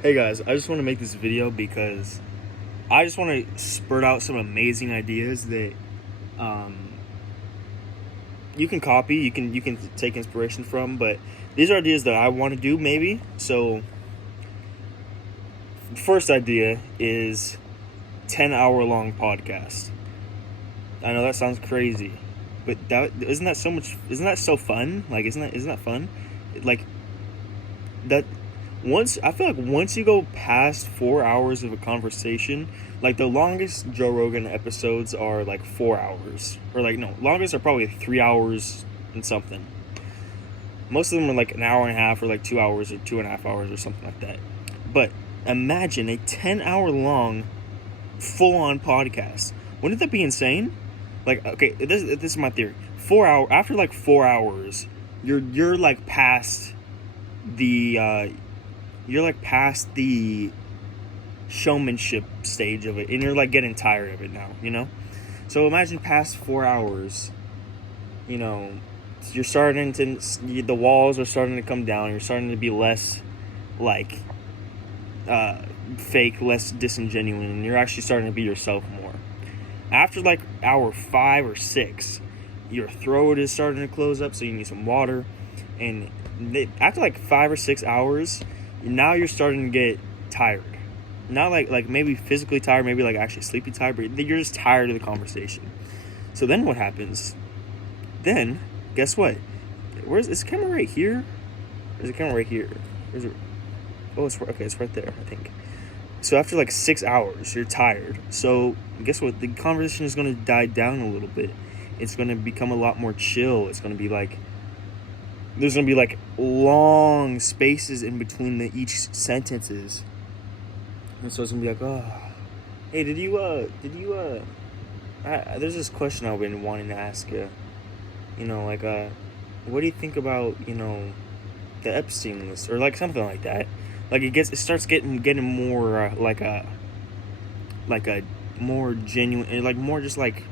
Hey guys, I just want to make this video because I just want to spurt out some amazing ideas that um, you can copy, you can take inspiration from, but these are ideas that I want to do maybe. So, first idea is 10-hour long podcast. I know that sounds crazy, but that isn't that so much? Isn't that so fun? Like, isn't that fun? Like that once I feel like once you go past 4 hours of a conversation, like the longest Joe Rogan episodes are like 4 hours, or like no, longest are probably 3 hours and something. Most of them are like an hour and a half, or like 2 hours, or 2.5 hours, or something like that. But imagine a 10-hour long, full on podcast. Wouldn't that be insane? Like, okay, this is my theory. 4 hour after like 4 hours, you're like past the you're like past the showmanship stage of it, and you're like getting tired of it now. So imagine past 4 hours, you know you're starting to, the walls are starting to come down, you're starting to be less like fake, less disingenuous, and you're actually starting to be yourself more. After like hour 5 or 6, your throat is starting to close up, so you need some water. And after like 5 or 6 hours, now you're starting to get tired. Not like maybe physically tired, maybe like actually sleepy tired, but you're just tired of the conversation. So then what happens? Then guess what? Is the camera right here? There's a camera right here. Is it? Oh, it's right there, I think. So after like 6 hours, you're tired. So guess what? The conversation is going to die down a little bit. It's going to become a lot more chill. It's going to be like, there's going to be like long spaces in between each sentences. And so it's going to be like, oh, hey, there's this question I've been wanting to ask you. What do you think about, the Epstein list, or like something like that? Like it starts getting more like a more genuine, like more just like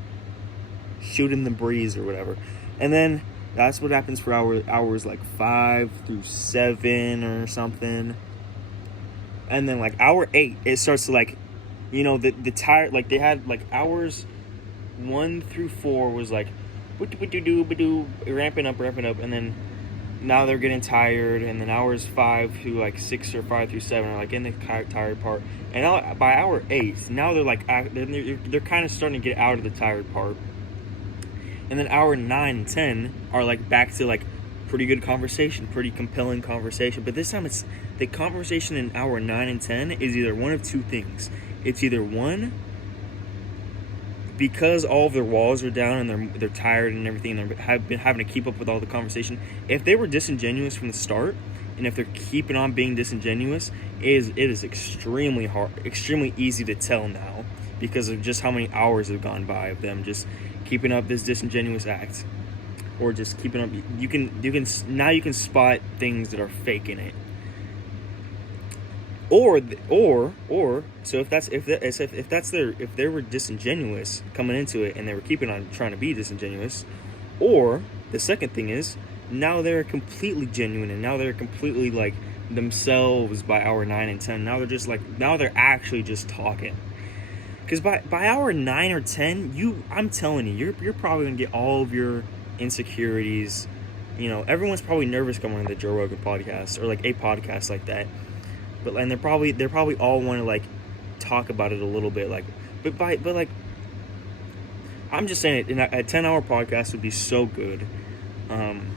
shooting the breeze or whatever. And then that's what happens for hours like 5 through 7 or something. And then like hour 8, it starts to like, the tired, like they had like hours 1 through 4 was like ramping up, and then now they're getting tired, and then hours 5 to 6 or 5 through 7 are like in the tired part. And now by hour 8, now they're like they're kind of starting to get out of the tired part. And then hour 9 and 10 are like back to like pretty good conversation, pretty compelling conversation. But this time it's the conversation in hour 9 and 10 is either one of two things. It's either one, because all of their walls are down and they're tired and everything, and have been having to keep up with all the conversation. If they were disingenuous from the start, and if they're keeping on being disingenuous, it is extremely hard, extremely easy to tell now, because of just how many hours have gone by of them just keeping up this disingenuous act, or just keeping up. You can spot things that are fake in it. Or so if they were disingenuous coming into it, and they were keeping on trying to be disingenuous, or the second thing is, now they're completely genuine, and now they're completely like themselves by hour 9 and 10. Now they're actually just talking. Because by hour 9 or 10, I'm telling you, you're probably gonna get all of your insecurities. Everyone's probably nervous coming on the Joe Rogan podcast, or like a podcast like that. And they're probably all want to like talk about it a little bit, like, but like, I'm just saying it. A 10-hour podcast would be so good, and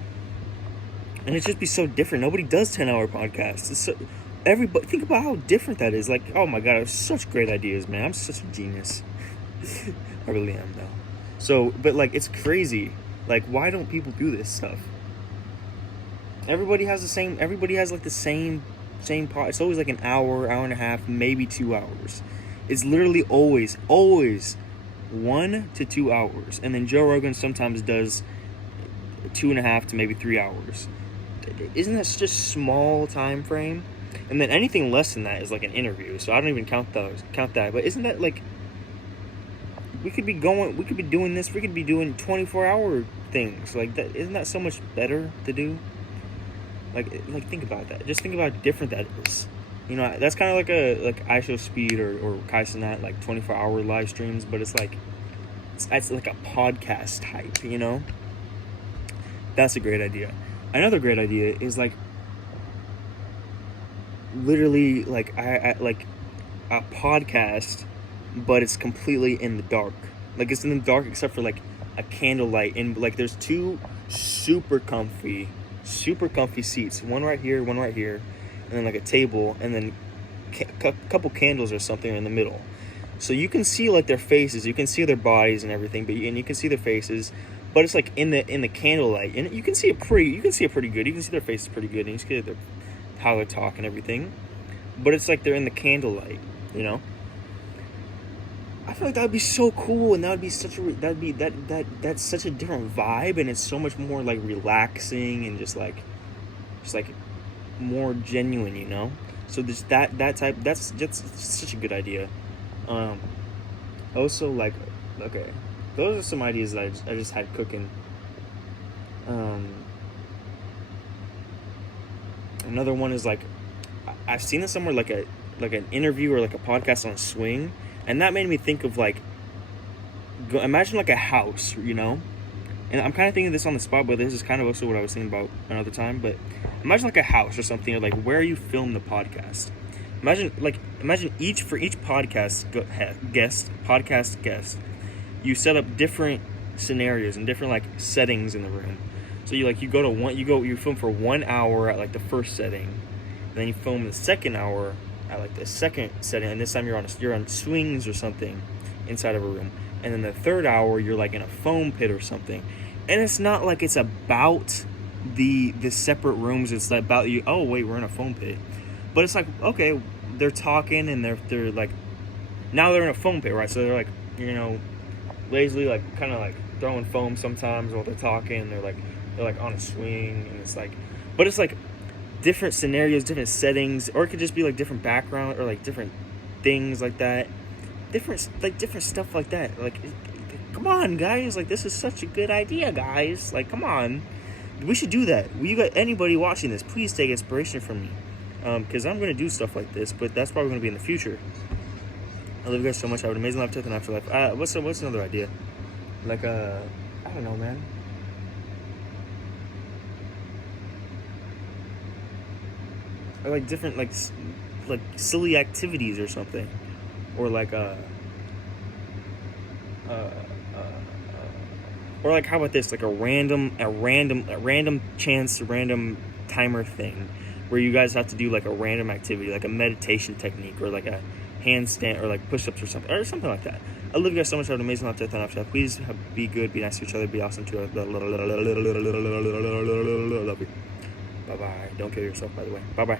it'd just be so different. Nobody does 10-hour podcasts. Everybody, think about how different that is. Like, oh my god, I have such great ideas, man. I'm such a genius. I really am, though. So, but like, it's crazy. Like, why don't people do this stuff? Everybody has like the same part. It's always like an hour and a half, maybe 2 hours. It's literally always 1 to 2 hours. And then Joe Rogan sometimes does 2.5 to maybe 3 hours. Isn't that such a small time frame? And then anything less than that is like an interview, so I don't even count that. But isn't that like, we could be doing this, we could be doing 24-hour things like that? Isn't that so much better to do? Like think about that. Just think about how different that is. You know, that's kind of like like IShowSpeed or Kaizenat, like 24-hour live streams, but it's like it's like a podcast type. You know, that's a great idea. Another great idea is like literally like I like a podcast, but it's completely in the dark. Like it's in the dark except for like a candlelight, and like there's two super comfy seats, one right here, and then like a table, and then a couple candles or something in the middle. So you can see like their faces, you can see their bodies and everything, and you can see their faces, but it's like in the candlelight, and you can see it pretty good. You can see their faces pretty good, and you can see how they talk and everything. But it's like they're in the candlelight, you know. I feel like that would be so cool, and that would be that's such a different vibe, and it's so much more like relaxing and just like more genuine, you know. So this that type that's such a good idea. Also like okay, those are some ideas that I just had cooking. Another one is like I've seen this somewhere, like an interview or like a podcast on swing, and that made me think of like imagine like a house, you know. And I'm kind of thinking this on the spot, but this is kind of also what I was thinking about another time. But imagine like a house or something, or like where you film the podcast. Imagine for each podcast guest, you set up different scenarios and different like settings in the room. So you film for 1 hour at like the first setting, and then you film the second hour at like the second setting, and this time you're on swings or something inside of a room, and then the third hour you're like in a foam pit or something. And it's not like it's about the separate rooms. It's like about you. Oh wait, we're in a foam pit, but it's like okay, they're talking and they're like now they're in a foam pit, right? So they're like, you know, lazily like kind of like throwing foam sometimes while they're talking. They're like on a swing, and it's like, but it's like different scenarios, different settings, or it could just be like different background or like different things like that, different stuff like that. Like, come on, guys! Like, this is such a good idea, guys. Like, come on, we should do that. You got anybody watching this? Please take inspiration from me, because I'm gonna do stuff like this, but that's probably gonna be in the future. I love you guys so much. I have an amazing life, death, and afterlife. What's another idea? Like, I don't know, man. Or like different like silly activities or something, or like or like how about this, like a random timer thing where you guys have to do like a random activity, like a meditation technique, or like a handstand, or like push-ups or something like that. I love you guys so much. Have an amazing life, death, and after. Please be good, be nice to each other, be awesome to other. Love you. Bye bye. Don't kill yourself, by the way. Bye bye.